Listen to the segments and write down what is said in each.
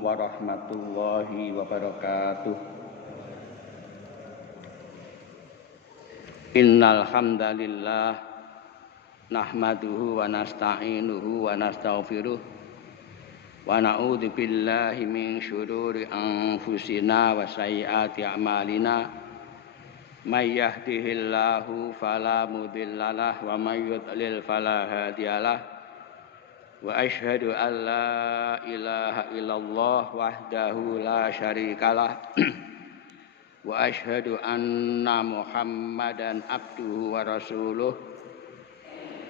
warahmatullahi wabarakatuh. Innal hamdalillah nahmaduhu wa nasta'inuhu wa nastaghfiruh wa na'udzu billahi min syururi anfusina wa sayyiati a'malina. May yahdihillahu fala mudhillalah wa may yudlil fala hadiyalah. Wa asyhadu an la ilaha illallah wahdahu la syarikalah wa asyhadu anna Muhammadan abduhu wa rasuluh.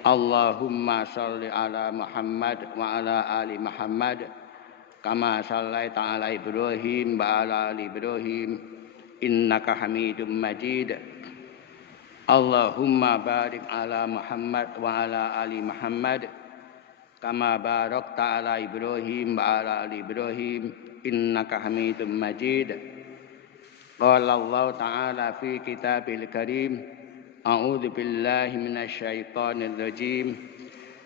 Allahumma shalli ala Muhammad wa ala ali Muhammad kama shallaita ala Ibrahim wa ala ali Ibrahim innaka Hamidum Majid. Allahumma barik ala Muhammad wa ala ali Muhammad kama barakta ala Ibrahim wa ala ali Ibrahim innaka Hamidum Majid. Qala Allah ta'ala fi kitabil karim, a'udzu billahi minasy syaithanir rajim.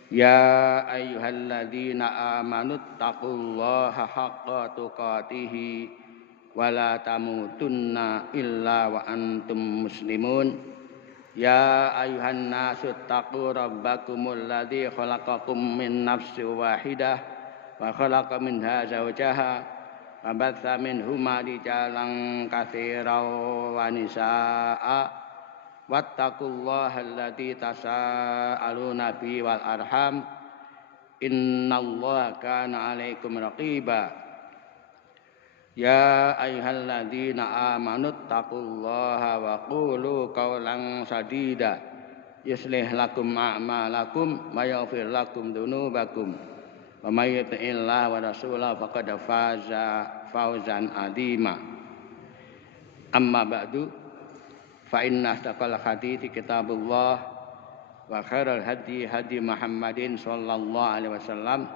Ya ayyuhalladzina amanu taqullaha haqqa tuqatih wa la tamutunna illa wa antum muslimun. Ya ayuhan nasu taqu rabbakumul ladzi khalaqakum min nafsin wahidah wa khalaqa minha zawjaha wa batha minhuma rijalan katsiran wa nisaa'a wattaqullaha alladzi tasaaluna bihi wal arham innallaha kana 'alaikum raqiba. Ya ayyuhalladzina amanu taqullaha wa qulu qawlan sadida yuslih lakum a'malakum wa yaghfir lakum dzunubakum wa may yuti'illaha wa rasulahu faqad faza fawzan 'azima. Amma ba'du, fa inna astaqal hadithi kitabullah wa khairal hadi hadi Muhammadin sallallahu alaihi wasallam.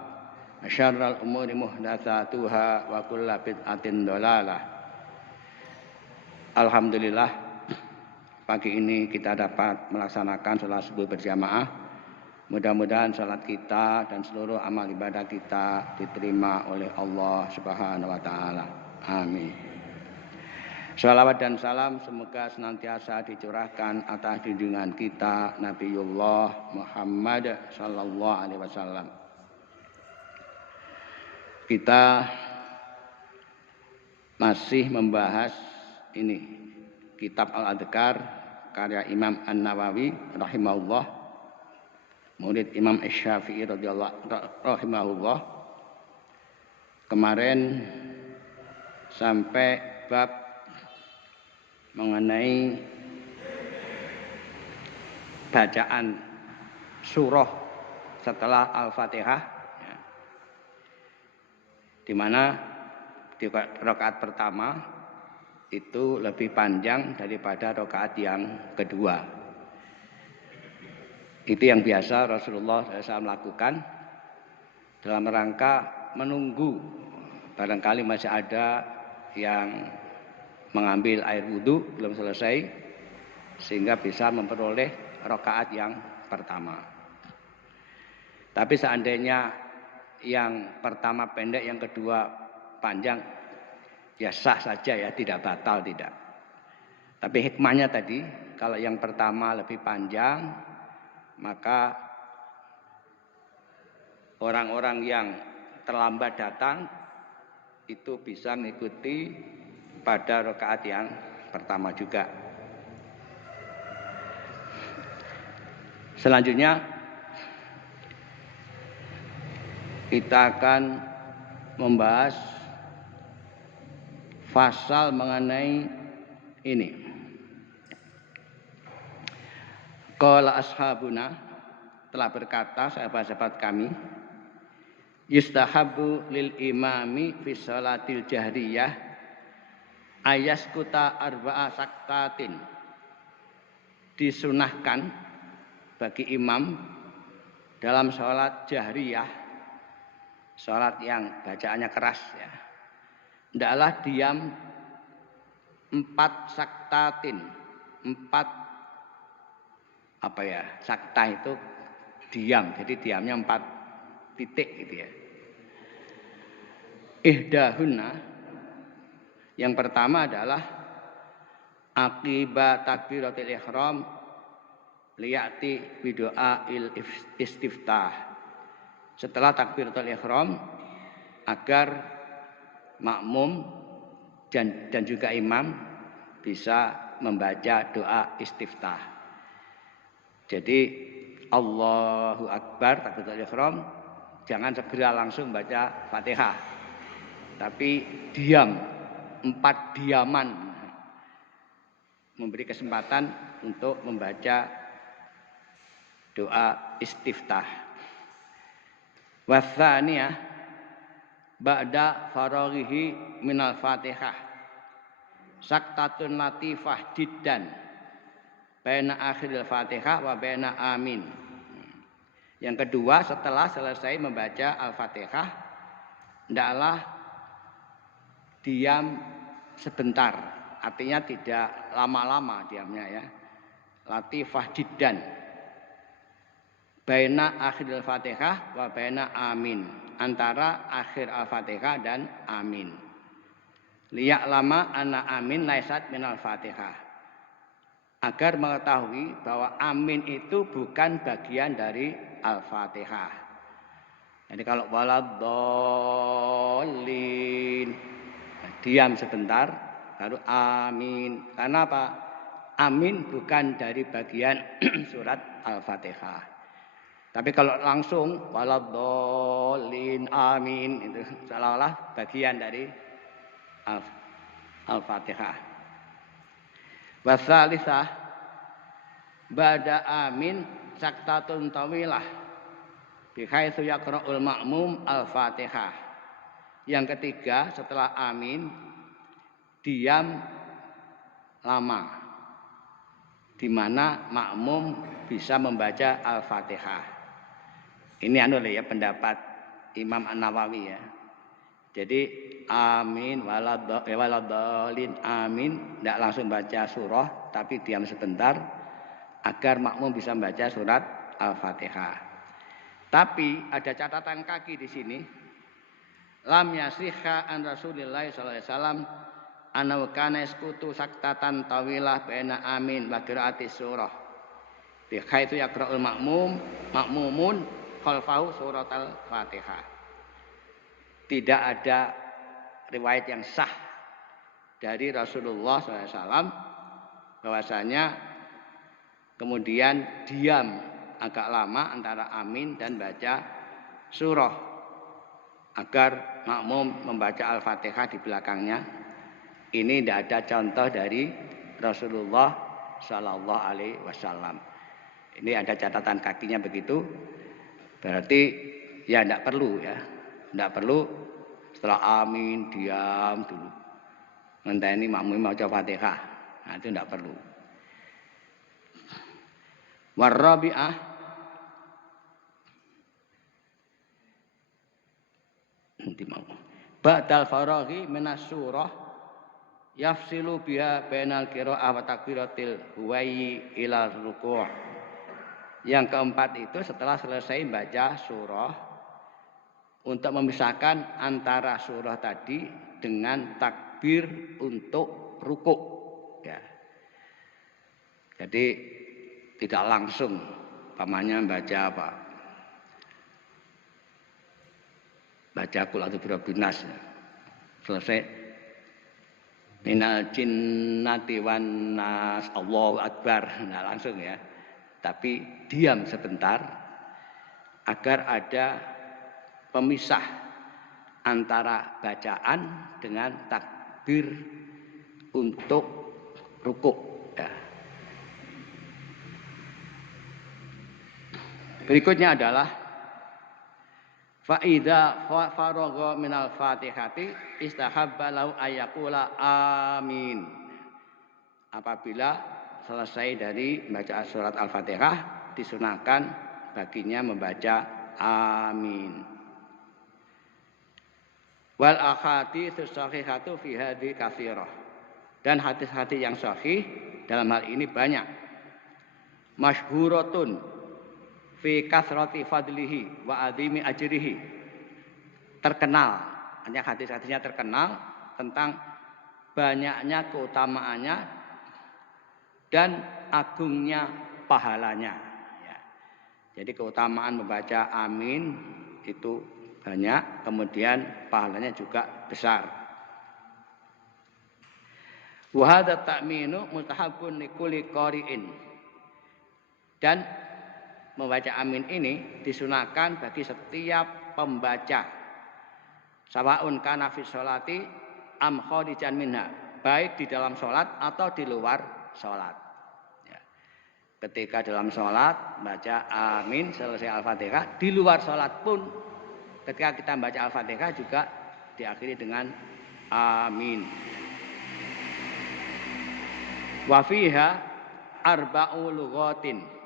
Asyarrul umuri muhdatsatuha wa kullu bid'atin dhalalah. Alhamdulillah, pagi ini kita dapat melaksanakan salat subuh berjamaah. Mudah-mudahan salat kita dan seluruh amal ibadah kita diterima oleh Allah Subhanahu wa taala. Amin. Shalawat dan salam semoga senantiasa dicurahkan atas junjungan kita Nabiullah Muhammad sallallahu alaihi wasallam. Kita masih membahas ini kitab Al-Adhkar karya Imam An-Nawawi rahimahullah, murid Imam Asy-Syafi'i rahimahullah. Kemarin sampai bab mengenai bacaan surah setelah Al-Fatihah, di mana di rakaat pertama itu lebih panjang daripada rakaat yang kedua. Itu yang biasa Rasulullah SAW lakukan dalam rangka menunggu barangkali masih ada yang mengambil air wudhu belum selesai sehingga bisa memperoleh rakaat yang pertama. Tapi seandainya yang pertama pendek, yang kedua panjang, ya sah saja ya, tidak batal, tidak. Tapi hikmahnya tadi, kalau yang pertama lebih panjang, maka orang-orang yang terlambat datang itu bisa mengikuti pada rakaat yang pertama juga. Selanjutnya kita akan membahas fasal mengenai ini. Qala ashabuna, telah berkata sahabat-sahabat kami, yustahabu lil imami fi sholatil jahriyah ayaskuta arba'a saktatin. Disunahkan bagi imam dalam sholat jahriyah, sholat yang bacaannya keras ya, hendaklah diam 4 saktatin. 4 sakta itu diam, jadi diamnya 4 titik gitu ya. Ihdahunna, yang pertama adalah akibat takbiratul ihram liyati bidoa'il istiftah. Setelah takbiratul ihram agar makmum dan juga imam bisa membaca doa istiftah. Jadi Allahu Akbar takbiratul ihram, jangan segera langsung baca Fatihah, tapi diam, 4 diaman, memberi kesempatan untuk membaca doa istiftah. Watsaniyah ba'da faraghihi minal Fatihah saktatun latifah jiddan baina akhiril Fatihah wa baina amin. Yang kedua, setelah selesai membaca Al-Fatihah, hendaklah diam sebentar, artinya tidak lama-lama diamnya ya. Latifah jiddan baina akhiril Fatihah wa baina amin, antara akhir Al-Fatihah dan amin. Liya'lama anna amin laisat minal Fatihah, agar mengetahui bahwa amin itu bukan bagian dari Al-Fatihah. Jadi kalau waladhdallin, diam sebentar baru amin. Karena apa? Amin bukan dari bagian surat Al-Fatihah. Tapi kalau langsung waladhdallin amin, itu seolah-olah bagian dari Al-Fatihah. Wasalisah ba'da amin saktatun tawilah bihaitsu yaqra'ul ma'mum Al-Fatihah. Yang ketiga, setelah amin diam lama, di mana makmum bisa membaca Al-Fatihah. Ini ya pendapat Imam An-Nawawi ya. Jadi amin waladhdallin amin, tidak langsung baca surah tapi diam sebentar agar makmum bisa membaca surat Al-Fatihah. Tapi ada catatan kaki di sini. Lam yasihha an Rasulillah sallallahu alaihi wasallam annahu kana yasqutu saktatan tawilah baina amin wa qiraati surah. Bi haitsu yaqra'ul makmumun khalfahu suratal Fatihah. Tidak ada riwayat yang sah dari Rasulullah SAW bahwasanya kemudian diam agak lama antara amin dan baca surah agar makmum membaca Al-Fatihah di belakangnya. Ini tidak ada contoh dari Rasulullah Sallallahu Alaihi Wasallam. Ini ada catatan kakinya begitu. Berarti ya tidak perlu ya, tidak perlu setelah amin diam dulu. Ngenteni makmum baca Fatihah. Nah, itu tidak perlu. Warabi'ah ba'dal faraghi minas surah yafsilu biha bainal qira'ah wa takbiratil huwayyi ila ruku'. Yang keempat itu setelah selesai baca surah untuk memisahkan antara surah tadi dengan takbir untuk rukuk ya. Jadi tidak langsung pamannya baca apa? Baca qul a'udzu birabbin nas. Selesai minal jinnati wan nas Allahu akbar. Nah, langsung ya. Tapi diam sebentar agar ada pemisah antara bacaan dengan takbir untuk rukuk ya. Berikutnya adalah fa'idha faragha minal fatihati istahabba lahu ayyaqula amin. Apabila selesai dari bacaan surat Al-Fatihah, disunahkan baginya membaca amin. Wal ahadits shahihatu fi hadhi katsirah. Dan hadis-hadis yang sahih dalam hal ini banyak. Masyhuratun fi kathrati fadlihi wa adhimi ajrihi. Terkenal Hanya hadis-hadisnya terkenal tentang banyaknya keutamaannya dan agungnya pahalanya. Ya. Jadi keutamaan membaca amin itu banyak, kemudian pahalanya juga besar. Wa hadza ta'minu mustahabun likulli qari'in. Dan membaca amin ini disunahkan bagi setiap pembaca. Sawaun kana fi sholati am kharijan minha, baik di dalam sholat atau di luar sholat. Ya. Ketika dalam sholat baca amin selesai Al-Fatihah, di luar sholat pun ketika kita baca Al-Fatihah juga diakhiri dengan amin. Wa fiha arba'u lughatin.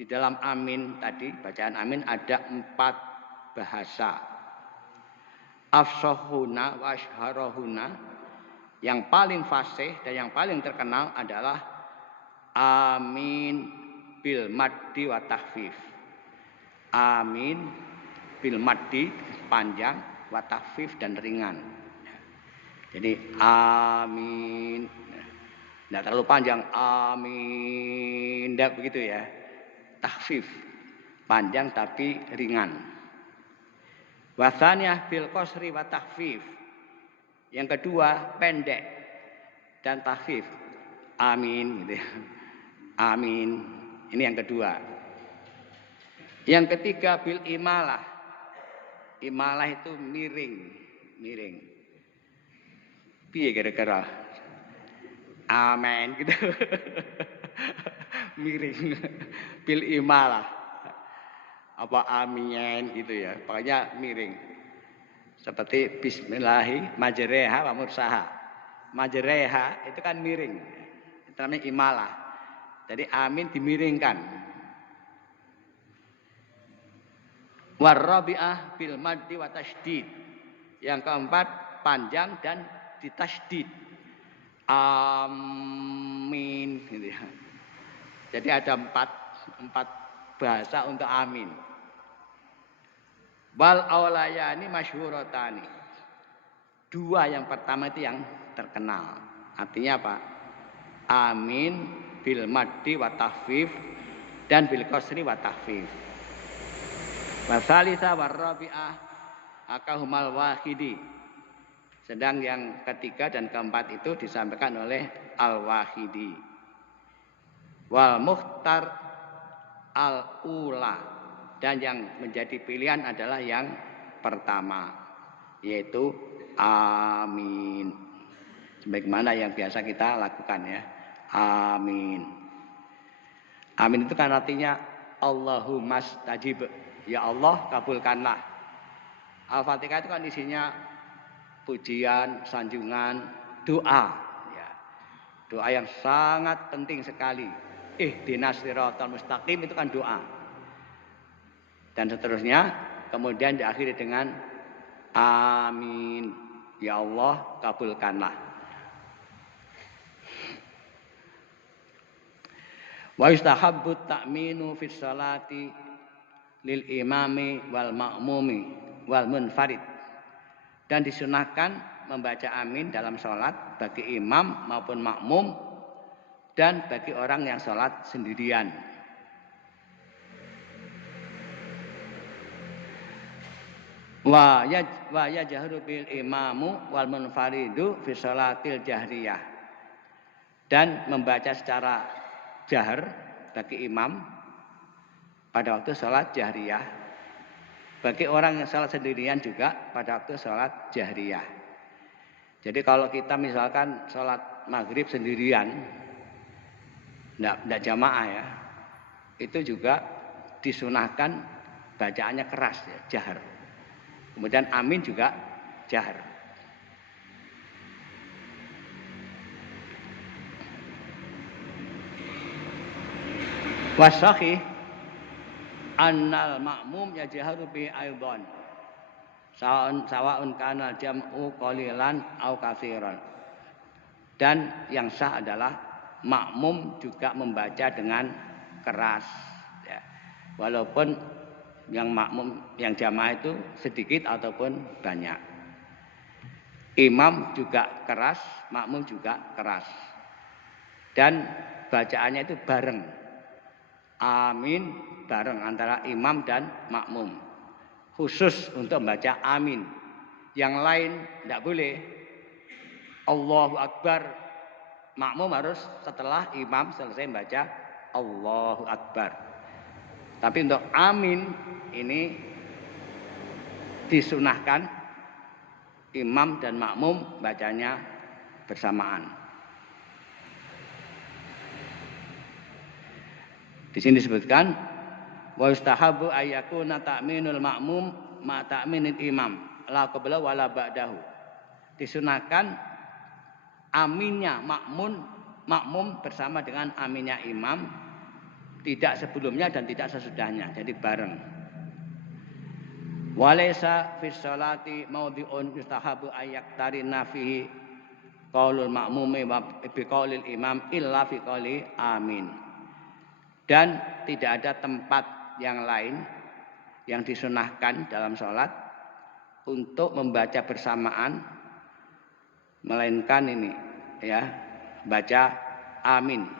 Di dalam amin tadi, bacaan amin ada 4 bahasa. Afsahuna wa ashharahuna, yang paling fasih dan yang paling terkenal adalah amin bil maddi wa takhfif. Amin bil maddi panjang, wa takhfif dan ringan. Jadi amin, tidak terlalu panjang, amin, tidak begitu ya. Takhfif, panjang tapi ringan. Wasaniyah bil qasri wa takhfif. Yang kedua pendek dan takhfif. Amin gitu ya. Amin. Ini yang kedua. Yang ketiga bil imalah. Imalah itu miring. Piye kira-kira? Amin gitu. Miring. Bil imalah. Apa amin gitu ya. Pokoknya miring. Seperti bismillahi majreha wa mursaha. Majreha itu kan miring. Itu namanya imalah. Jadi amin dimiringkan. Warabi'ah bil maddi wa tasydid. Yang keempat panjang dan ditasydid. Amin gitu ya. Jadi ada empat bahasa untuk amin. Wal aulayani masyhuratani. 2 yang pertama itu yang terkenal. Artinya apa? Amin bil maddi wa takhfif dan bil qasri wa takhfif. Wa tsalitsah war rabi'ah akahumal wahidi. Sedang yang ketiga dan keempat itu disampaikan oleh Al-Wahidi. Wal mukhtar al-ula, dan yang menjadi pilihan adalah yang pertama, yaitu amin. Sebagaimana yang biasa kita lakukan ya. Amin. Amin itu kan artinya Allahumma stajib. Ya Allah kabulkanlah. Al-Fatihah itu kan isinya pujian, sanjungan, doa ya. Doa yang sangat penting sekali. Ihdinas siratal mustaqim itu kan doa. Dan seterusnya, kemudian diakhiri dengan amin. Ya Allah kabulkanlah. Wa yustahabbu ta'minu fis salati lil imami wal ma'mumi wal munfarid. Dan disunahkan membaca amin dalam sholat bagi imam maupun makmum dan bagi orang yang sholat sendirian. Wa yajharu bil imamu wal munfaridu fi sholatil jahriyah. Dan membaca secara jahar bagi imam pada waktu sholat jahriyah. Bagi orang yang sholat sendirian juga pada waktu sholat jahriyah. Jadi kalau kita misalkan sholat maghrib sendirian, tidak jamaah ya, itu juga disunahkan bacaannya keras ya, jahar. Kemudian amin juga jahar. Wasahih annal ma'mum yajharu bi aidan. Sawa'un kana jam'u qalilan au katsiran. Dan yang sah adalah makmum juga membaca dengan keras ya. Walaupun yang makmum yang jamaah itu sedikit ataupun banyak. Imam juga keras, makmum juga keras. Dan bacaannya itu bareng. Amin bareng antara imam dan makmum. Khusus untuk membaca amin. Yang lain tidak boleh. Allahu Akbar. Makmum harus setelah imam selesai membaca Allahu Akbar. Tapi untuk amin ini disunahkan imam dan makmum bacanya bersamaan. Di sini disebutkan wa yustahabu ayyakuna ta'minul ma'mum ma ta'minil imam la qabla wala ba'dahu. Disunahkan aminnya makmum bersama dengan aminnya imam, tidak sebelumnya dan tidak sesudahnya, jadi bareng. Walaysa fis sholati maudhi'un yustahabu ayyaktarina fihi qaulul ma'mumi wa bi qaulil imam illa fi qauli amin. Dan tidak ada tempat yang lain yang disunahkan dalam sholat untuk membaca bersamaan, melainkan ini ya, baca amin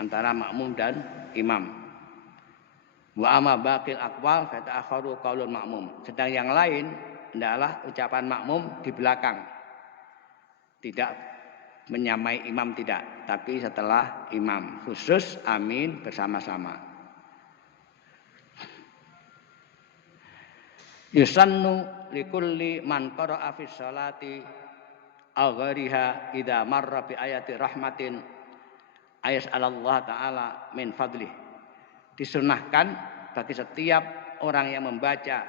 antara makmum dan imam. Wa amma baqil aqwal fa ta'akharu qaulul makmum. Sedang yang lain adalah ucapan makmum di belakang. Tidak menyamai imam, tidak, tapi setelah imam, khusus amin bersama-sama. Yusannu likulli man qara'a fi sholati aw ghairiha idza marra bi ayati rahmatin ayas'alallah ta'ala min fadlih. Disunahkan bagi setiap orang yang membaca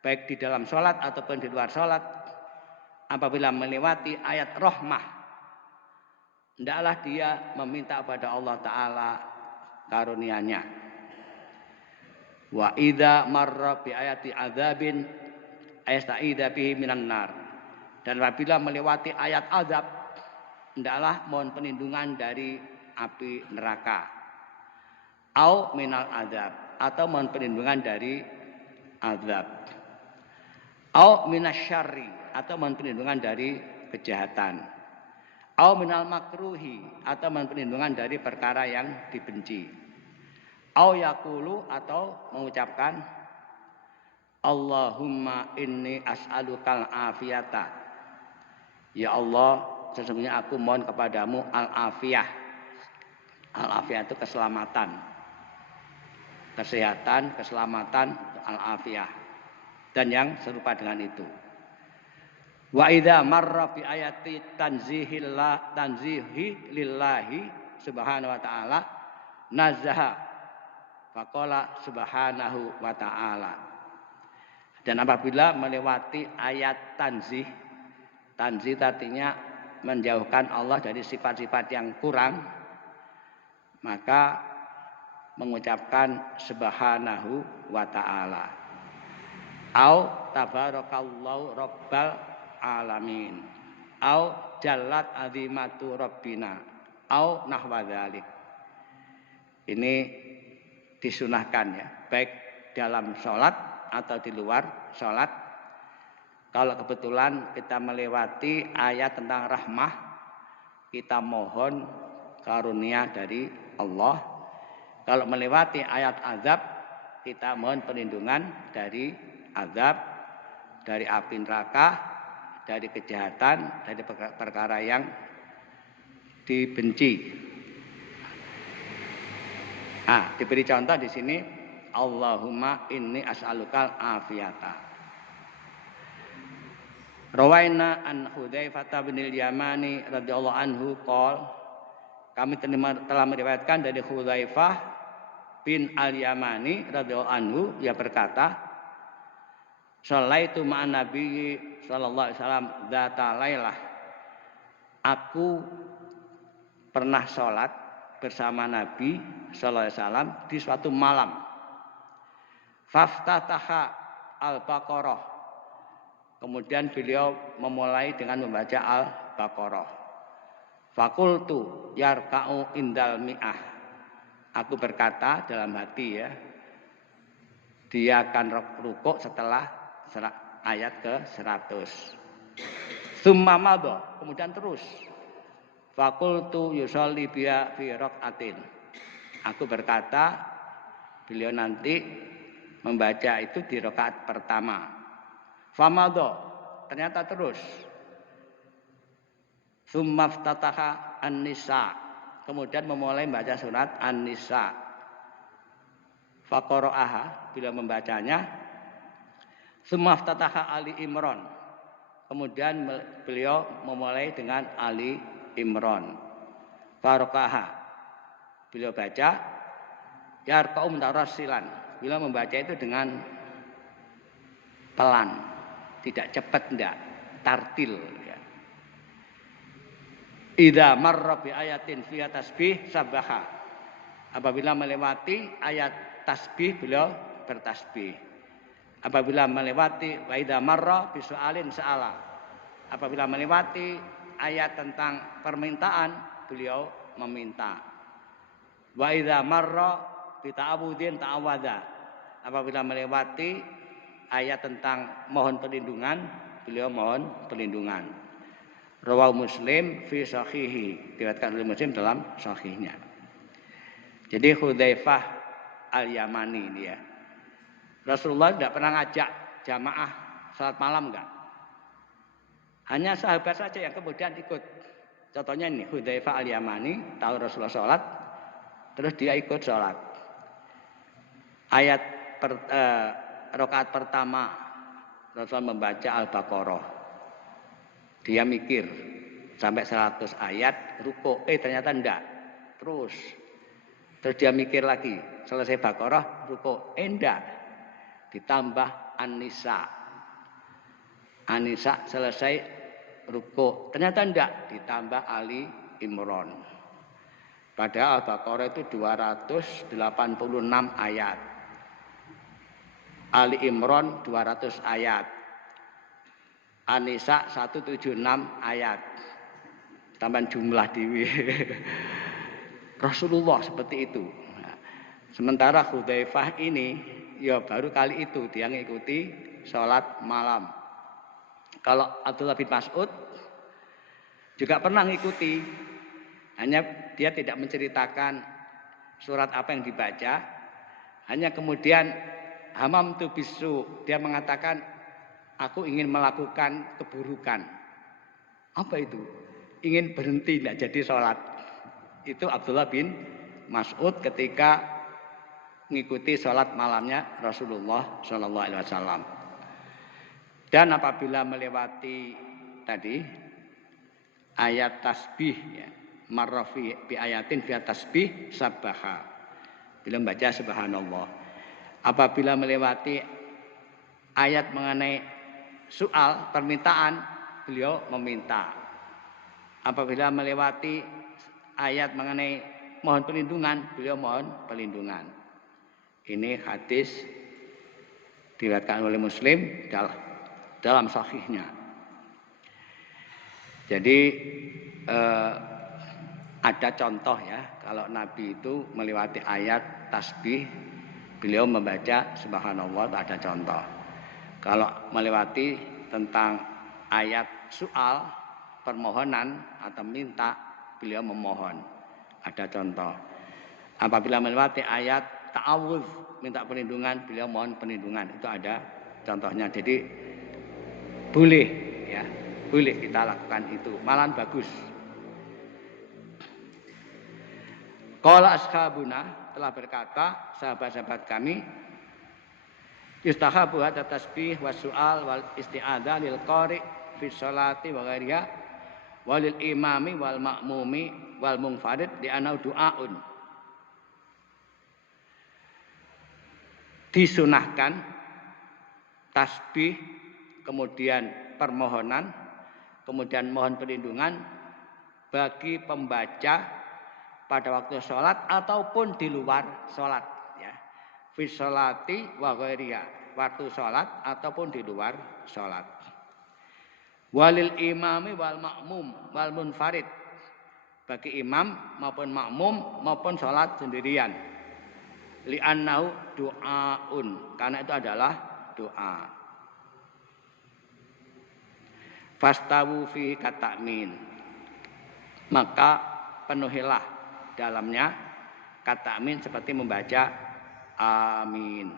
baik di dalam sholat ataupun di luar sholat, apabila melewati ayat rahmah, hendaklah dia meminta kepada Allah Ta'ala karunia-Nya. Wa idza marra bi ayati adzabin ayasta'idza bihi minan nar. Dan apabila melewati ayat azab, hendaklah mohon perlindungan dari api neraka. Au minal azab, atau mohon perlindungan dari azab. Au minasyarri, atau mohon perlindungan dari kejahatan. Au minal makruhi, atau mohon perlindungan dari perkara yang dibenci. Au yaqulu, atau mengucapkan Allahumma inni as'alukal afiyata. Ya Allah, sesungguhnya aku mohon kepadamu al-afiyah. Al-afiyah itu keselamatan, kesehatan, keselamatan, al-afiyah, dan yang serupa dengan itu. Wa idza marra bi ayati tanzihi lillahi subhanahu wa ta'ala nazaha faqala subhanahu wa ta'ala. Dan apabila melewati ayat tanzih artinya menjauhkan Allah dari sifat-sifat yang kurang, maka mengucapkan subhanahu wa ta'ala. Au tabarakallahu rabbal alamin, au jallat azimatu rabbina, au nahwa dzalik. Ini disunahkan ya, baik dalam sholat atau di luar sholat. Kalau kebetulan kita melewati ayat tentang rahmah, kita mohon karunia dari Allah. Kalau melewati ayat azab, kita mohon perlindungan dari azab, dari api neraka, dari kejahatan, dari perkara yang dibenci. Diberi contoh di sini, Allahumma inni as'alukal afiyata. Rawaina an Hudzaifah bin al-Yamani radhiyallahu anhu qol, kami telah meriwayatkan dari Hudzaifah bin al-Yamani radhiyallahu anhu, ia berkata, Sholaitu ma'an Nabi sallallahu alaihi wasallam dzata lailah. Aku pernah sholat bersama Nabi sallallahu alaihi wasallam di suatu malam. Faftataha al-Baqarah. Kemudian beliau memulai dengan membaca al-Baqarah. Fakultu yarka'u indal mi'ah. Aku berkata dalam hati ya, dia akan rukuk setelah ayat ke 100. Tsumma madha, kemudian terus. Fakultu yusolli biya fi raqatin. Aku berkata, beliau nanti membaca itu di rakaat pertama. Famadha, ternyata terus. Tsumma ftataha An-Nisa, kemudian memulai membaca surat An-Nisa. Faqara'aha, beliau membacanya. Tsumma ftataha Ali Imran, kemudian beliau memulai dengan Ali Imran. Faraqaha, beliau baca yarqa'u mutarassilan, beliau membaca itu dengan pelan, tidak cepat, tidak tartil ya. Idza marra bi ayatin fiha tasbih sabbaha, apabila melewati ayat tasbih beliau bertasbih. Apabila melewati wa idza marra bi su'alin sa'ala, apabila melewati ayat tentang permintaan beliau meminta. Wa idza marra bi ta'awudin ta'awadha, apabila melewati ayat tentang mohon perlindungan beliau mohon perlindungan. Rawahu Muslim fi sahihi, diriwayatkan oleh Muslim dalam sahihnya. Jadi Hudzaifah Al-Yamani ini ya. Rasulullah tidak pernah ngajak jamaah salat malam enggak. Hanya sahabat saja yang kemudian ikut. Contohnya ini Hudzaifah Al-Yamani tahu Rasulullah salat, terus dia ikut salat. Ayat rakaat pertama Rasulullah membaca Al-Baqarah. Dia mikir sampai 100 ayat ruku, ternyata enggak. Terus dia mikir lagi, selesai Baqarah ruku, enggak. Ditambah An-Nisa. An-Nisa selesai ruku, ternyata enggak, ditambah Ali Imran. Padahal Al-Baqarah itu 286 ayat. Ali Imran 200 ayat. An-Nisa 176 ayat. Tambah jumlah dewi. Rasulullah seperti itu. Sementara Hudzaifah ini ya baru kali itu dia mengikuti sholat malam. Kalau Abdullah bin Mas'ud juga pernah mengikuti, hanya dia tidak menceritakan surat apa yang dibaca, hanya kemudian hamam tu bisu, dia mengatakan aku ingin melakukan keburukan. Apa itu? Ingin berhenti tidak jadi sholat. Itu Abdullah bin Mas'ud ketika mengikuti sholat malamnya Rasulullah Shallallahu Alaihi Wasallam. Dan apabila melewati tadi ayat tasbih, ya, marrafi bi ayatin fi tasbih sabbaha, bila membaca subhanallah. Apabila melewati ayat mengenai soal permintaan beliau meminta. Apabila melewati ayat mengenai mohon perlindungan beliau mohon perlindungan. Ini hadis diriwayatkan oleh Muslim dalam sahihnya. Jadi ada contoh ya, kalau Nabi itu melewati ayat tasbih beliau membaca subhanallah, ada contoh. Kalau melewati tentang ayat soal permohonan atau minta beliau memohon, ada contoh. Apabila melewati ayat ta'awudz minta perlindungan beliau mohon perlindungan, itu ada contohnya. Jadi boleh ya, boleh kita lakukan itu, malahan bagus. Qala ashabuna, telah berkata sahabat-sahabat kami, yustahabu hadza tasbih wasu'al wal isti'adzah lil qari fi sholati wa ghairiha walil imami wal ma'mumi wal munfarid di anau du'aun. Disunahkan tasbih, kemudian permohonan, kemudian mohon perlindungan bagi pembaca pada waktu sholat ataupun di luar sholat ya. Fi sholati wa ghairiha, waktu sholat ataupun di luar sholat. Walil imami wal ma'mum wal munfarid, bagi imam maupun makmum maupun sholat sendirian. Li'annahu du'aun, karena itu adalah doa. fastawu fi katamin, maka penuhilah dalamnya katamin seperti membaca amin.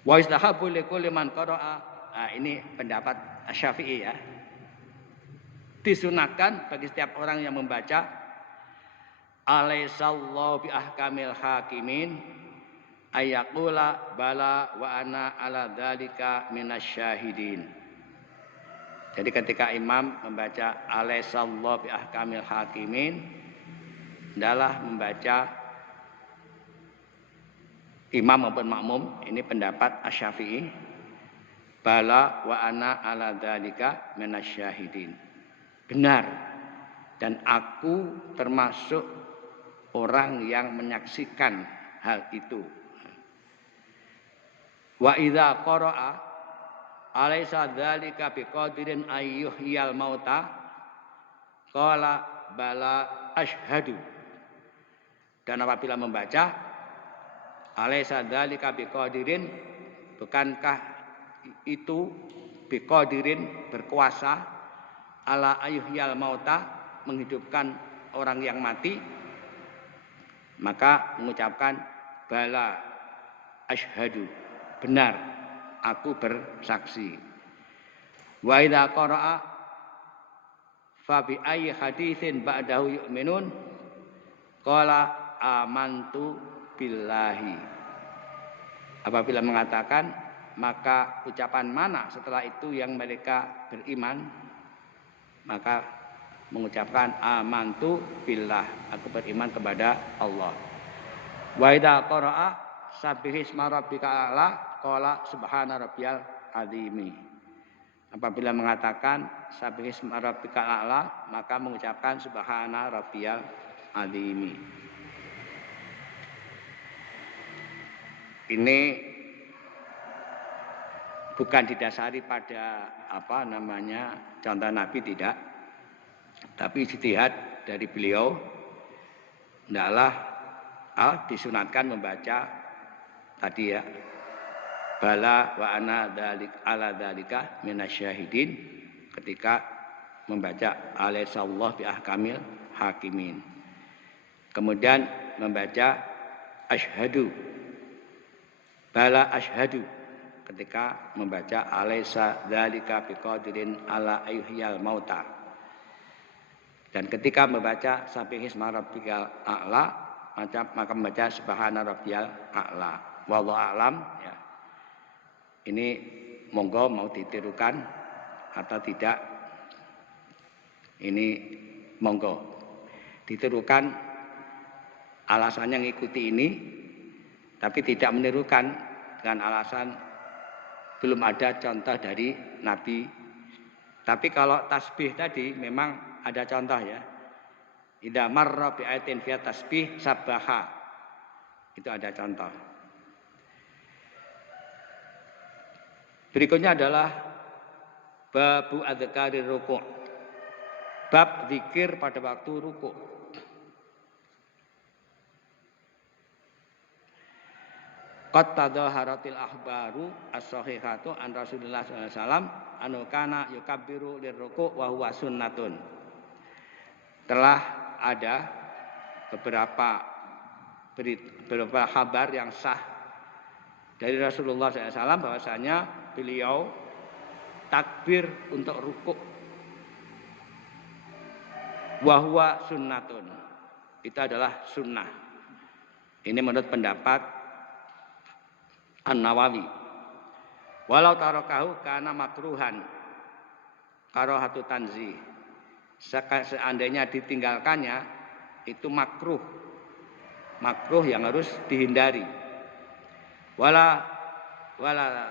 Wa istahabu likulli man qara'a, ini pendapat Syafi'i ya. Disunahkan bagi setiap orang yang membaca alaihissallahu bi ahkamil hakimin ayaqula bala wa ana ala dzalika minasyahidin. Jadi ketika imam membaca alaihissallahu bi ahkamil hakimin, adalah membaca imam maupun makmum, ini pendapat Asy-Syafi'i, bala wa ana ala dzalika minasyahidin. Benar, dan aku termasuk orang yang menyaksikan hal itu. Wa idza qara'a alaysa dzalika biqadirin ayyuhyal mauta qala bala asyhadu. Dan apabila membaca alaysa dzalika biqadirin, bukankah itu biqadirin berkuasa ala ayyuhyal mauta, menghidupkan orang yang mati, maka mengucapkan bala asyhadu, benar aku bersaksi. Wa idza qara'a fa bi ayyi haditsin ba'dahu yu'minun qala amantu billahi. Apabila mengatakan, maka ucapan mana setelah itu yang mereka beriman, maka mengucapkan amantu billah, aku beriman kepada Allah. Wa idza qara'a sabbihisma rabbikal a'la qala subhana rabbiyal azimi. Apabila mengatakan sabbihisma rabbikal a'la, maka mengucapkan subhana rabbiyal azimi. Ini bukan didasari pada contoh Nabi, tidak, tapi ijtihad dari beliau adalah disunatkan membaca tadi ya, bala wa ana ala dzalika minasyahidin, ketika membaca alaihissallahu bi ahkamil hakimin. Kemudian membaca asyhadu, bala asyhadu, ketika membaca alaysa dzalika biqadirin ala ayyuhyal mauta. Dan ketika membaca sabbihisma rabbikal a'la, maka membaca subhana rabbiyal a'la. Wallahu a'lam ya. Ini monggo mau ditirukan atau tidak, ini monggo ditirukan, alasannya ngikuti ini, tapi tidak menirukan dengan alasan belum ada contoh dari Nabi. Tapi kalau tasbih tadi memang ada contoh ya. Idza marra bi ayatin fi tasbih sabbaha. Itu ada contoh. Berikutnya adalah babu adzkarir ruku'. Bab zikir pada waktu ruku'. Qad tadaharatil ahbaru as-sahihatu an Rasulullah sallallahu alaihi wasallam anu kana yukabbiru lirruku' wa huwa sunnatun. Telah ada beberapa kabar yang sah dari Rasulullah sallallahu alaihi wasallam bahwasanya beliau takbir untuk ruku' wa huwa sunnatun. Itu adalah sunnah. Ini menurut pendapat An-Nawawi. Walau tarakahu kana makruhan karahatu tanzih. Seandainya ditinggalkannya itu makruh. Makruh yang harus dihindari. Wala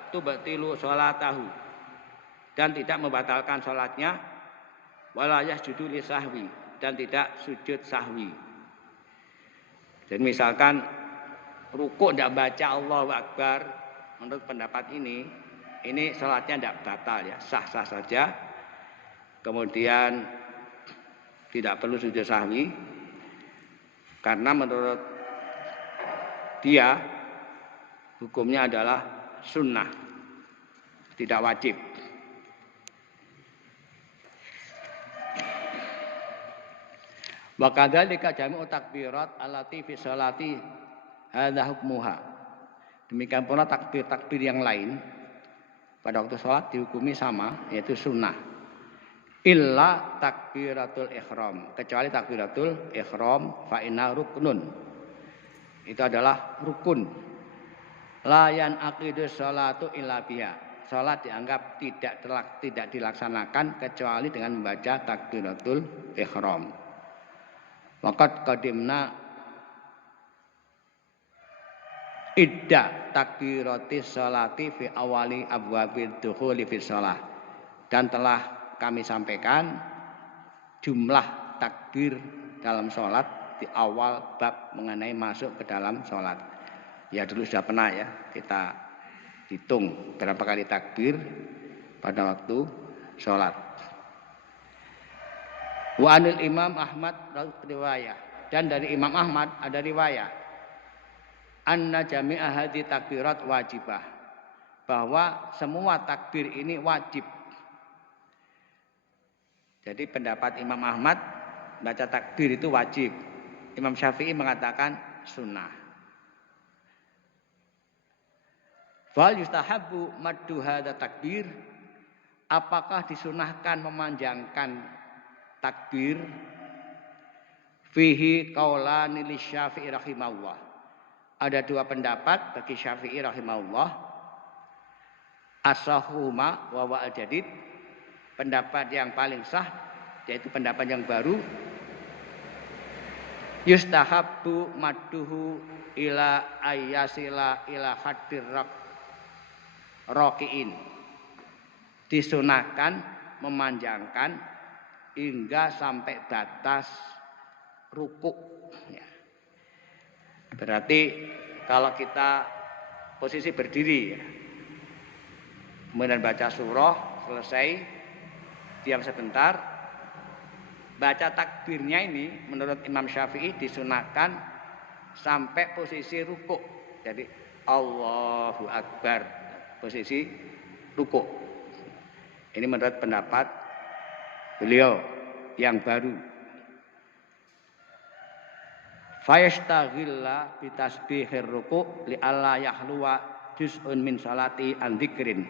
tubtilu sholatahu, dan tidak membatalkan sholatnya. Wala yasjudu li sahwi, dan tidak sujud sahwi. Jadi misalkan rukuk tidak baca Allahu Akbar, menurut pendapat ini sholatnya tidak batal ya, sah-sah saja. Kemudian tidak perlu sujud sahwi, karena menurut dia hukumnya adalah sunnah, tidak wajib. Wa kadzalika jami'u takbirat allati fi sholati hadza hukmuha. Demikian pula takbir-takbir yang lain pada waktu sholat dihukumi sama, yaitu sunnah. Illa takbiratul ihram, kecuali takbiratul ihram fa inna ruknun. Itu adalah rukun. La yanaqidus sholatu illa biha. Salat dianggap tidak dilaksanakan kecuali dengan membaca takbiratul ihram. Waqad qadimna idda takbiratis sholati fi awali abwabil dukhuli fi shalah. Dan telah kami sampaikan jumlah takbir dalam sholat di awal bab mengenai masuk ke dalam sholat. Ya dulu sudah pernah ya kita hitung berapa kali takbir pada waktu sholat. Wa anil Imam Ahmad riwayah, dan dari Imam Ahmad ada riwayah anna jami'a hadhi takbirat wajibah, bahwa semua takbir ini wajib. Jadi pendapat Imam Ahmad baca takbir itu wajib. Imam Syafi'i mengatakan sunnah. Fal yustahabbu maddu hadza takbir, apakah disunahkan memanjangkan takbir? Fihi qaulani li Syafi'i rahimahullah. Ada dua pendapat bagi Syafi'i rahimahullah. As-sahhuma wa wa'al jadid, pendapat yang paling sah yaitu pendapat yang baru. Yustahabbu madduhu ila ayyasila ila haddir raqiin. Disunahkan memanjangkan hingga sampai batas rukuk. Ya. Berarti kalau kita posisi berdiri, ya, kemudian baca surah, selesai, diam sebentar, baca takbirnya ini menurut Imam Syafi'i disunahkan sampai posisi rukuk. Jadi Allahu Akbar, posisi rukuk. Ini menurut pendapat beliau yang baru. Fayastaghilla bitasbihir ruku' li alla yahluwa juz'un min salati an dzikrin,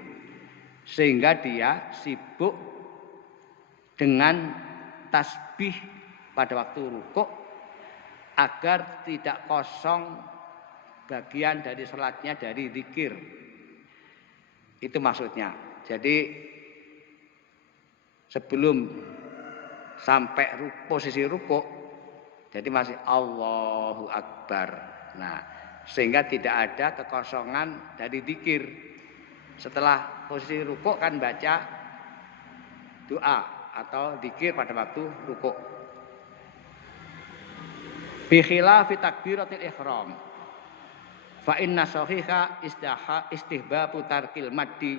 sehingga dia sibuk dengan tasbih pada waktu rukuk agar tidak kosong bagian dari salatnya dari zikir. Itu maksudnya. Jadi sebelum sampai posisi rukuk, jadi masih Allahu Akbar. Nah, sehingga tidak ada kekosongan dari zikir. Setelah posisi rukuk kan baca doa atau zikir pada waktu rukuk. Bi khilafi takbiratil ihram. Fa inna sahiha istihbabu tarkil maddi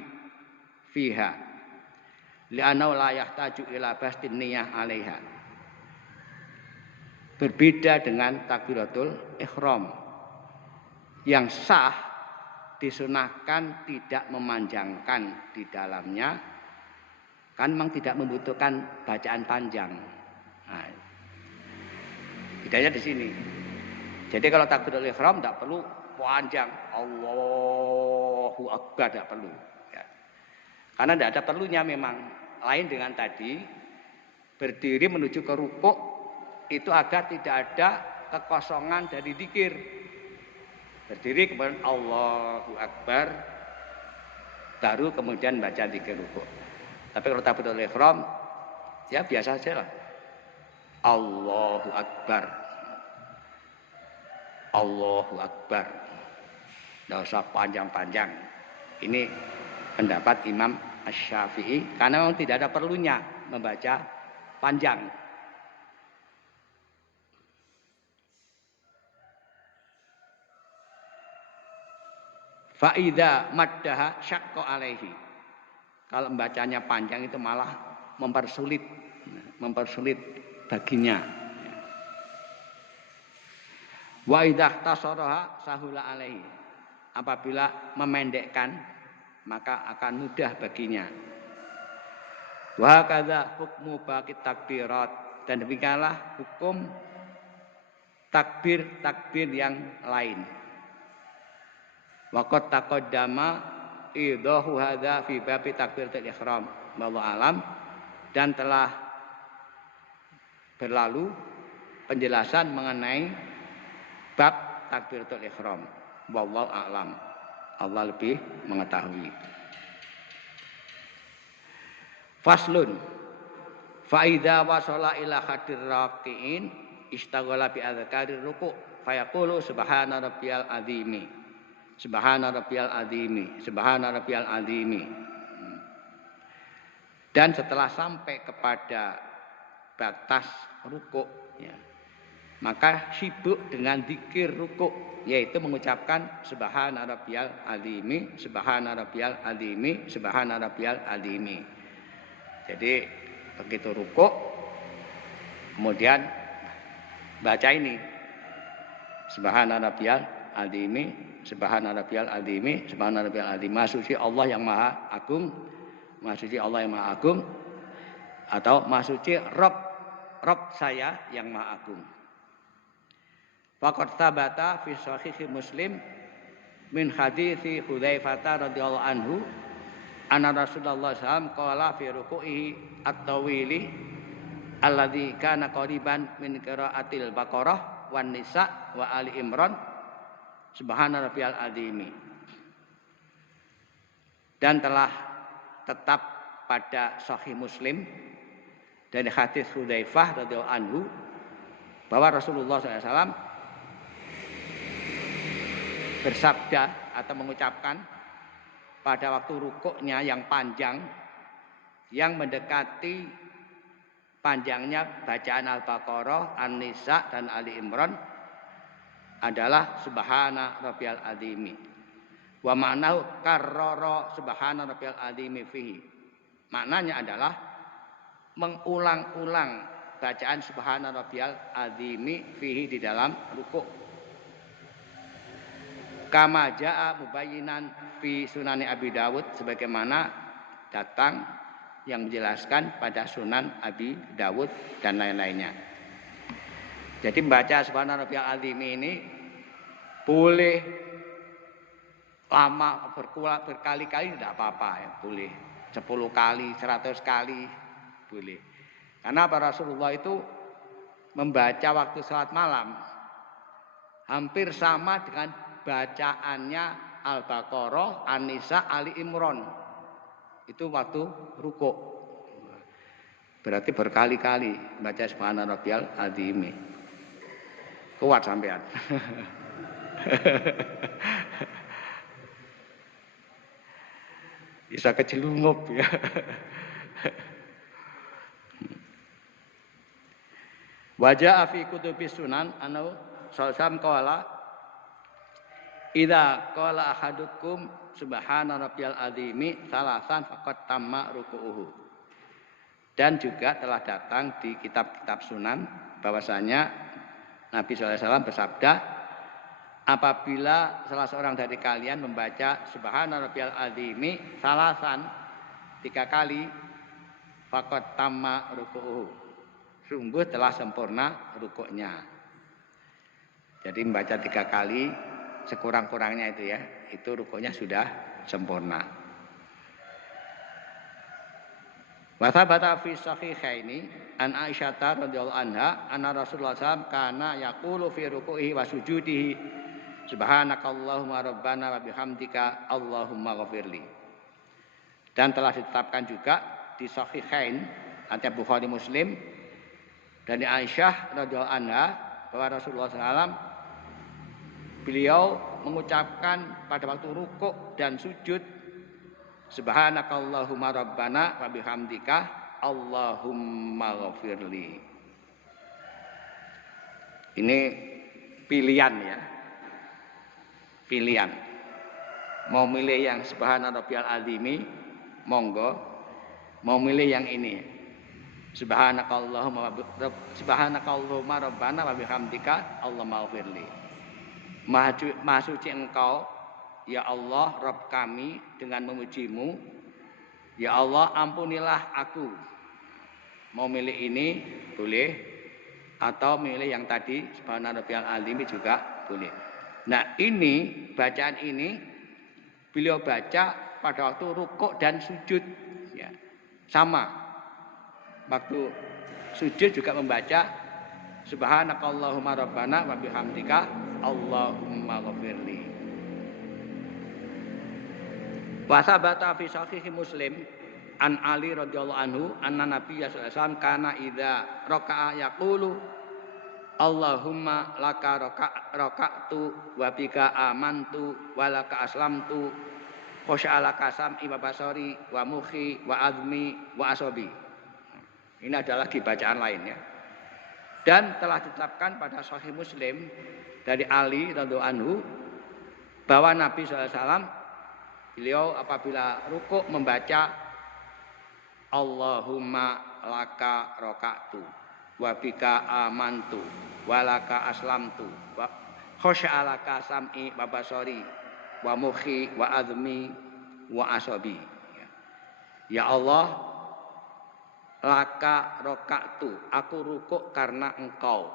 fiha. Li'annahu la yahtaju ila bastin niyah 'alaiha. Berbeda dengan takbiratul ihram. Yang sah disunahkan tidak memanjangkan di dalamnya, kan memang tidak membutuhkan bacaan panjang. Nah, bedanya di sini. Jadi kalau takbiratul ihram tidak perlu panjang, Allahu Akbar, tidak perlu. Ya. Karena tidak ada perlunya memang. Lain dengan tadi, berdiri menuju ke rukuk itu agar tidak ada kekosongan dari zikir. Berdiri kemudian Allahu Akbar, baru kemudian baca zikir rukuk. Tapi kalau takbiratul ihram ya biasa saja lah. Allahu Akbar, Allahu Akbar, tidak usah panjang-panjang. Ini pendapat Imam Asy-Syafi'i karena memang tidak ada perlunya membaca panjang. Fa'idha maddaha syaqqa alaihi. Kalau membacanya panjang itu malah mempersulit baginya. Wa idza ikhtasaraha sahula alaihi. apabila memendekkan maka akan mudah baginya. Wa kadza hukmu baqi takbirat, dan demikianlah hukum takbir yang lain. Wa qad taqaddama idahu hadza fi bab takbiratul ihram wallahu alam, dan telah berlalu penjelasan mengenai bab takbiratul ihram wallahu alam. Allah lebih mengetahui. Faslun fa idza wasala ila hadir raqiin istaghala bi adzkarir ruku' fayaqulu subhana rabbiyal azimi subhana rabbiyal azimi subhana rabbiyal azimi. Dan setelah sampai kepada batas ruku' ya, maka sibuk dengan zikir ruku', yaitu mengucapkan subhana rabbiyal azimi subhana rabbiyal azimi subhana rabbiyal azimi. Jadi begitu ruku' kemudian baca ini subhana rabbiyal azimi subhana rabbiyal azimi subhana rabbiyal azimi. Maha suci Allah yang maha agung, maha suci Allah yang maha agung, atau maha suci Rob saya yang maha agung. Faqad thabata fi sahih Muslim min hadithi Hudzaifah radhiyallahu anhu anna Rasulullah SAW qala fi ruku'ihi at-tawili alladzi kana qariban min qiraatil Baqarah wan Nisa wa Ali Imran subhana rabbiyal azimi. Dan telah tetap pada sahih Muslim dari hadis Hudzaifah radhiyallahu anhu bahwa Rasulullah SAW bersabda atau mengucapkan pada waktu rukuknya yang panjang, yang mendekati panjangnya bacaan Al-Baqarah, An-Nisa dan Ali Imran, adalah subhana rabbiyal azimi. Wa ma'nahu karrara subhana rabbiyal azimi fihi. Maknanya adalah mengulang-ulang bacaan subhana rabbiyal azimi fihi di dalam rukuk. Kama jaa mubayyinan fi sunani Abi Dawud, sebagaimana datang yang menjelaskan pada sunan Abi Dawud dan lain-lainnya. Jadi membaca subhana rabbiyal azim ini boleh lama berkali-kali tidak apa-apa ya, boleh 10 kali, 100 kali boleh. Karena para Rasulullah itu membaca waktu salat malam hampir sama dengan bacaannya Al-Baqarah, An-Nisa, Ali Imran. Itu waktu rukuk. Berarti berkali-kali baca subhana rabbiyal azim. Kuat sampean. Bisa kejelungup ya. Wajah fi kutubis sunan anu salsam qala idza qala ahadukum subhana rabbiyal azimi salasan faqad tamma ruku'uhu. Dan juga telah datang di kitab-kitab sunan bahwasanya Nabi SAW bersabda, apabila salah seorang dari kalian membaca subhana rabbiyal azimi salasan 3 kali, faqad tamma ruku'uhu, sungguh telah sempurna rukuknya. Jadi membaca 3 kali sekurang-kurangnya itu ya, itu rukuknya sudah sempurna. Wa thabata fi sahihaini an Aisyah radhiyallahu anha anna Rasulullah SAW kana yaqulu fi ruku'ihi wa sujudihi subhanakallahumma rabbana wa bihamdika Allahumma ghafirli. Dan telah ditetapkan juga di sahihain artinya Bukhari Muslim dari Aisyah radhiyallahu anha bahwa Rasulullah SAW beliau mengucapkan pada waktu rukuk dan sujud subhanakallahumma rabbana wa bihamdika Allahumma ghafirli. Ini pilihan ya. Pilihan. Mau milih yang subhana rabbiyal azimi, monggo. Mau milih yang ini. Subhanakallahumma rabbana wa bihamdika Allahumma ghafirli. Maha suci engkau ya Allah Rabb kami dengan memujimu, ya Allah ampunilah aku. Mau milih ini boleh, atau milih yang tadi subhana rabbiyal azim juga boleh. Nah ini bacaan ini beliau baca pada waktu rukuk dan sujud ya. Sama waktu sujud juga membaca subhanakallahumma rabbana wa bihamdika Allahumma ghafirli. Wa sabata fi sahih Muslim an Ali radhiyallahu anhu anna Nabiya sallallahu alaihi wasallam kana idza raka'a yaqulu Allahumma laka raka'tu wa bika amantu wa laka aslamtu khosya'alaka sam'i wa basari wa mukhi wa azmi wa asabi. Ini adalah di bacaan lain ya. Dan telah ditetapkan pada Sahih Muslim dari Ali radhiyallahu anhu bahwa Nabi SAW beliau apabila rukuk membaca Allahumma laka raka'tu wa bika amantu wa laka aslamtu wa khosya'alaka sam'i wa basari wa mukhi wa azmi wa asabi. Ya Allah, laka raka'tu, aku rukuk karena engkau.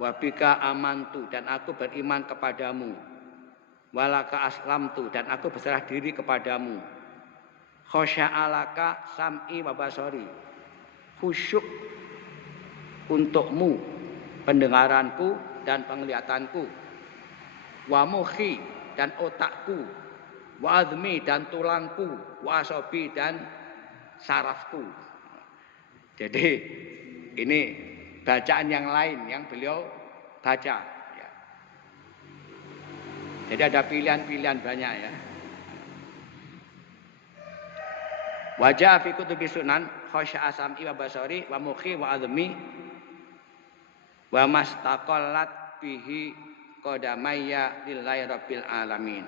Wa bika amantu, dan aku beriman kepadamu. Wa laka aslamtu, dan aku berserah diri kepadamu. Khosya'alaka sam'i wa basari, khusyuk untukmu pendengaranku dan penglihatanku. Wa mukhi, dan otakku, wa azmi, dan tulangku, wa asabi, dan sarafku. Jadi ini bacaan yang lain yang beliau baca ya. Jadi ada pilihan-pilihan banyak ya. Wajah fi kutubi sunan khosya'a sam'i wa basari wa mukhi wa azmi wa mastaqallat bihi qadamayya lillahi rabbil alamin.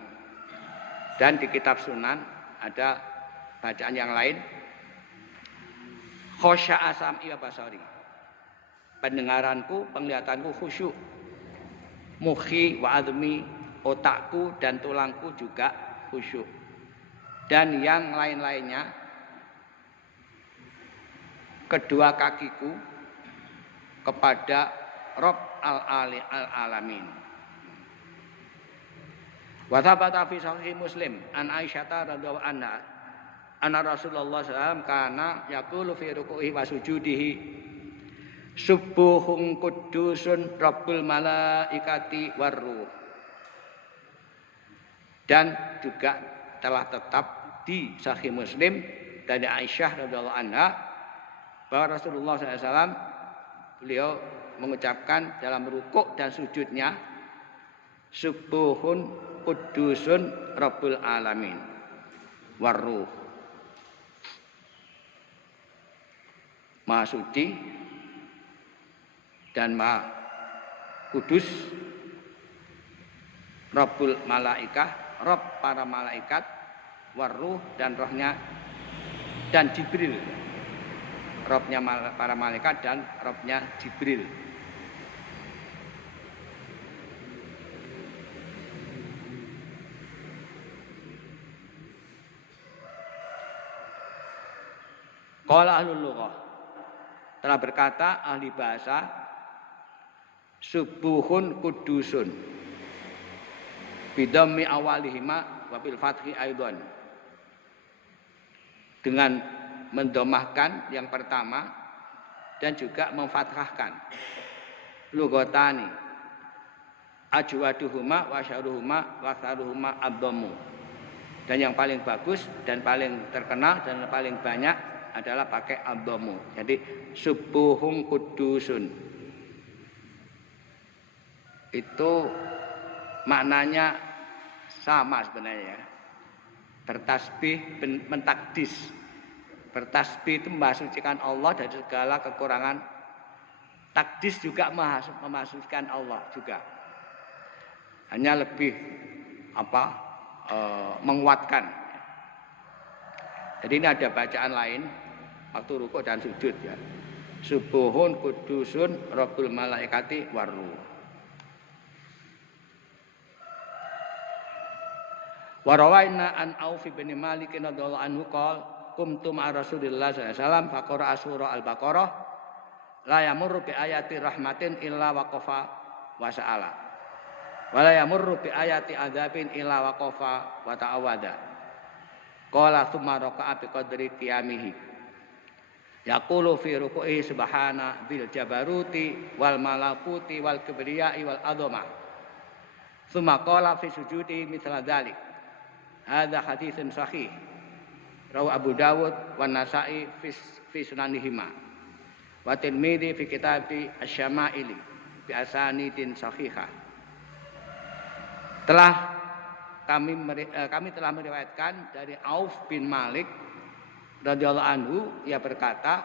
Dan di kitab sunan ada bacaan yang lain khosya'a sam'i wa basari, pendengaranku, penglihatanku khusyuk. Mukhi wa azmi, otakku dan tulangku juga khusyuk. Dan yang lain-lainnya, kedua kakiku kepada Rabb al-alamin. Wa thabata fi sahih Muslim an Aisyah radhiyallahu anha anna Rasulullah SAW kana yaqulu fi ruku'ihi wa sujudihi subuhun qudusun rabbul malaikati warruh. Dan juga telah tetap di sahih Muslim dari Aisyah radhiyallahu anha bahwa Rasulullah SAW beliau mengucapkan dalam rukuk dan sujudnya subuhun qudusun rabbul alamin warruh, Maha suci dan Maha kudus, Rabbul malaikah, Rabb para malaikat, warruh, dan rohnya, dan Jibril, Rabbnya para malaikat dan Rabbnya Jibril. Qala ahlul lughah, telah berkata ahli bahasa, subuhun kudusun bidhammi awalihima wa bil fathi aidan, dengan mendomahkan yang pertama dan juga memfathahkan. Lughatani ajwaduhuma wa syaruhuma wa saruhuma abdhammu, dan yang paling bagus dan paling terkenal dan paling banyak adalah pakai abdhammu. Jadi subuhun kudusun itu maknanya sama sebenarnya ya. Bertasbih, mentakdis. Bertasbih itu memasucikan Allah dari segala kekurangan. Takdis juga memasucikan Allah juga. Hanya lebih menguatkan. Jadi ini ada bacaan lain waktu rukuk dan sujud ya. Subuhun kudusun rabbul malaikati warruh. Wa rawaina an Auf bin Malik radhiyallahu anhu qala qumtu ma'a Rasulillah sallallahu alaihi wasallam faqara surah Al-Baqarah la yamurru bi ayati rahmatin illa waqafa wa sa'ala wa la yamurru bi ayati adzabin illa waqafa wa ta'awada qala tsumma raka'a bi qadri qiyamihi yaqulu fi ruku'i subhana bil jabaruti wal malakuti wal kibriyai wal azama tsumma qala fi sujudi mithla dzalik hadza haditsun sahih rawu Abu Dawud wa Nasa'i fi sunanihima wa Tirmidzi fi kitabi asy-Syama'ili bi asanidin sahihah. Kami telah meriwayatkan dari Auf bin Malik radhiyallahu anhu, ia berkata,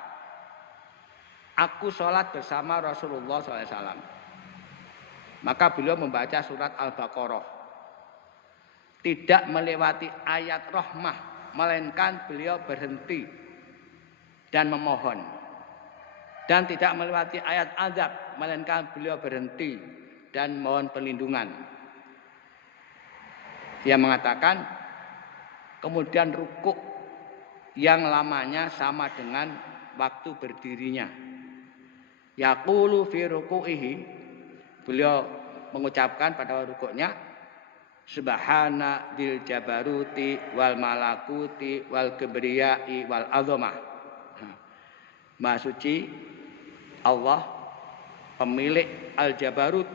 aku sholat bersama Rasulullah SAW. Maka beliau membaca surat Al-Baqarah, tidak melewati ayat rahmah, melainkan beliau berhenti dan memohon, dan tidak melewati ayat azab, melainkan beliau berhenti dan mohon perlindungan. Dia mengatakan kemudian rukuk yang lamanya sama dengan waktu berdirinya. Yaqulu fi ruku'ihi, beliau mengucapkan pada rukuknya subhana dil jabaruti wal malakuti wal kibriyai wal azamah. Maha suci Allah pemilik al jabarut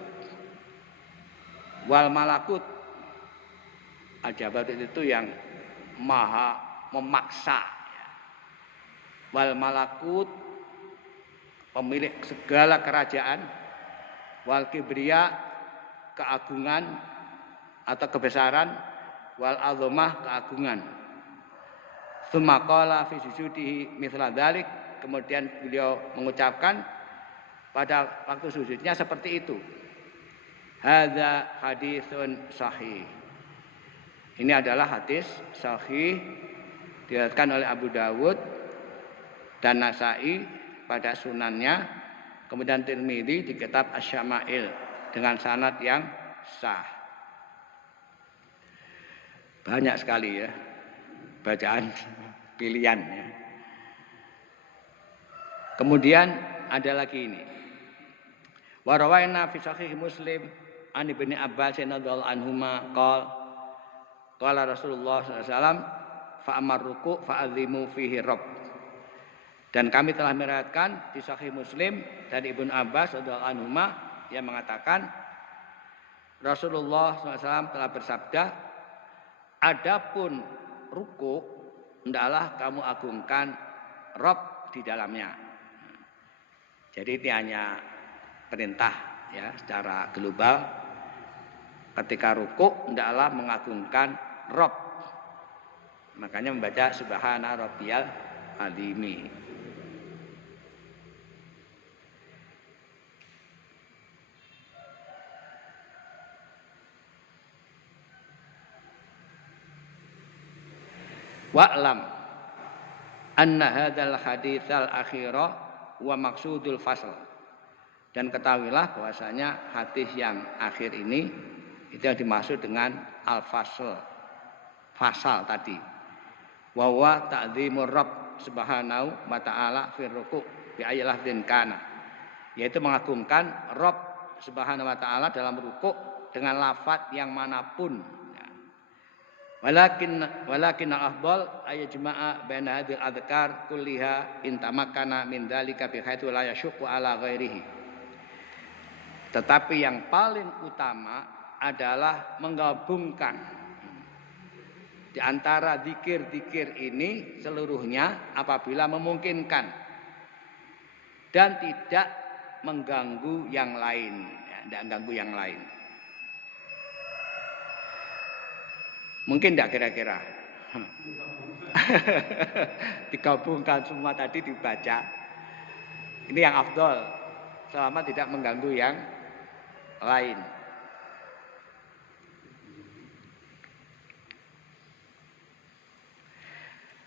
wal malakut. Al jabarut itu yang maha memaksa, wal malakut pemilik segala kerajaan, wal kibriya keagungan atau kebesaran, wal azamah keagungan. Tsumma qala fi sujudihi mithla dzalik, kemudian beliau mengucapkan pada waktu sujudnya seperti itu. Hadza haditsun sahih. Ini adalah hadis sahih diriwayatkan oleh Abu Dawud dan Nasa'i pada sunannya, kemudian Tirmidzi di kitab Asy-Syama'il dengan sanad yang sah. Banyak sekali ya bacaan pilihan ya. Kemudian ada lagi ini. Wa rawaina fi sahih Muslim an Ibnu Abbas radhiyallahu anhuma qala Rasulullah sallallahu alaihi wasallam fa amar ruku' fa azimu fihi rabb. Dan kami telah meriwayatkan di sahih Muslim dari Ibnu Abbas radhiyallahu anhuma yang mengatakan Rasulullah SAW telah bersabda, adapun ruku hendaklah kamu agungkan Rabb di dalamnya. Jadi ini hanya perintah ya secara global. Ketika ruku hendaklah mengagungkan Rabb. Makanya membaca subhana rabbiyal azimi. Wa'lam anna hadzal haditsal akhira wa maksudul fasl. Dan ketahuilah bahwasanya hadis yang akhir ini itu yang dimaksud dengan al-fasl, fasal tadi. Wa huwa ta'dzimur rabb subhanahu wa ta'ala fi ruku' bi ayalah din kana. Yaitu mengagungkan Rabb subhanahu wa ta'ala dalam ruku' dengan lafaz yang manapun. Walakin al-afdal ayajma'a baina hadhil adhkar kulliha in tamakkana min dzalika bi haitsu la yasyuqqu ala ghairihi. Tetapi yang paling utama adalah menggabungkan di antara zikir-zikir ini seluruhnya apabila memungkinkan dan tidak mengganggu yang lain, tidak mengganggu yang lain. Mungkin tidak kira-kira? Digabungkan semua tadi dibaca. Ini yang afdol selama tidak mengganggu yang lain.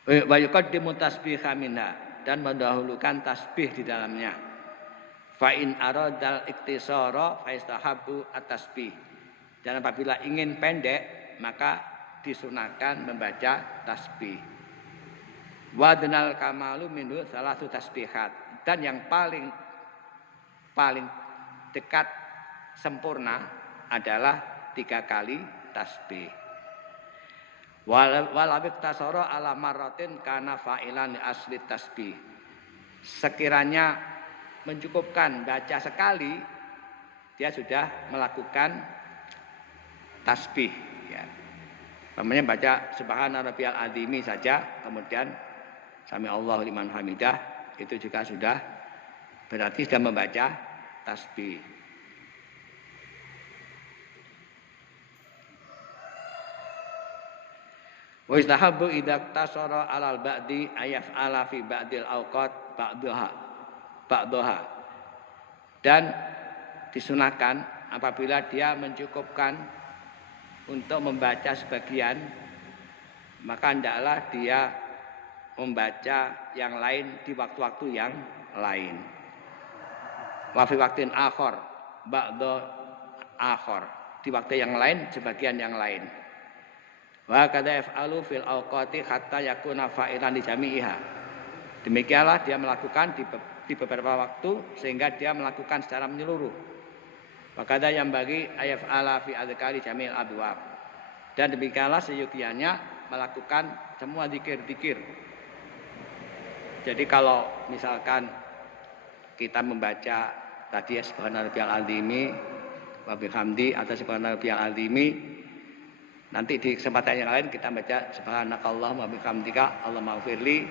Wa yuqaddimu tasbiha minha, dan mendahulukan tasbih di dalamnya. Fa in aradal iktisara fa istahabbu at-tasbih. Dan apabila ingin pendek maka disunahkan membaca tasbih. Wadnal kamalu minhu salatu tasbihat, dan yang paling dekat sempurna adalah 3 kali tasbih. Walabik tasoro ala marratin kana fa'ilan li asli tasbih. Sekiranya mencukupkan baca sekali, dia sudah melakukan tasbih. Ya. Namanya baca Subhana rabbiyal azimi saja, kemudian Sami Allahu liman hamidah, itu juga sudah berarti sudah membaca tasbih. Wa istahabbu idza tasara 'alal ba'di ayaf'ala fi ba'dil awqat ba'daha. Dan disunahkan apabila dia mencukupkan untuk membaca sebagian, maka hendaklah dia membaca yang lain di waktu-waktu yang lain. Wa fi waqtin akhar ba'da akhar, di waktu yang lain sebagian yang lain. Wa kadza yaf'alu fil awqati hatta yakuna fa'ilan li jami'iha. Demikianlah dia melakukan di beberapa waktu sehingga dia melakukan secara menyeluruh. Wa kadza yang bagi ayaf'ala fi adzkari jami'il abwab. Dan demikianlah seyogianya melakukan semua zikir-zikir. Jadi kalau misalkan kita membaca tadi ya Subhana rabbiyal azimi wa bihamdi atau Subhana rabbiyal azimi, nanti di kesempatan yang lain kita baca Subhanakallahumma wa bihamdika Allahumma ighfirli.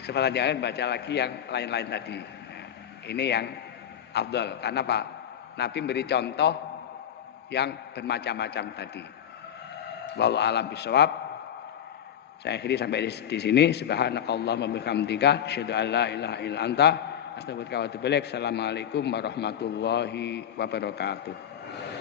Kesempatan yang lain baca lagi yang lain-lain tadi. Nah, ini yang afdal. Karena Pak Nabi beri contoh yang bermacam-macam tadi. Wallahu a'lam bishawab. Saya akhiri sampai di sini. Subhanakallahumma wa bihamdika asyhadu an la ilaha illa anta astaghfiruka wa atubu ilaik. Assalamualaikum warahmatullahi wabarakatuh.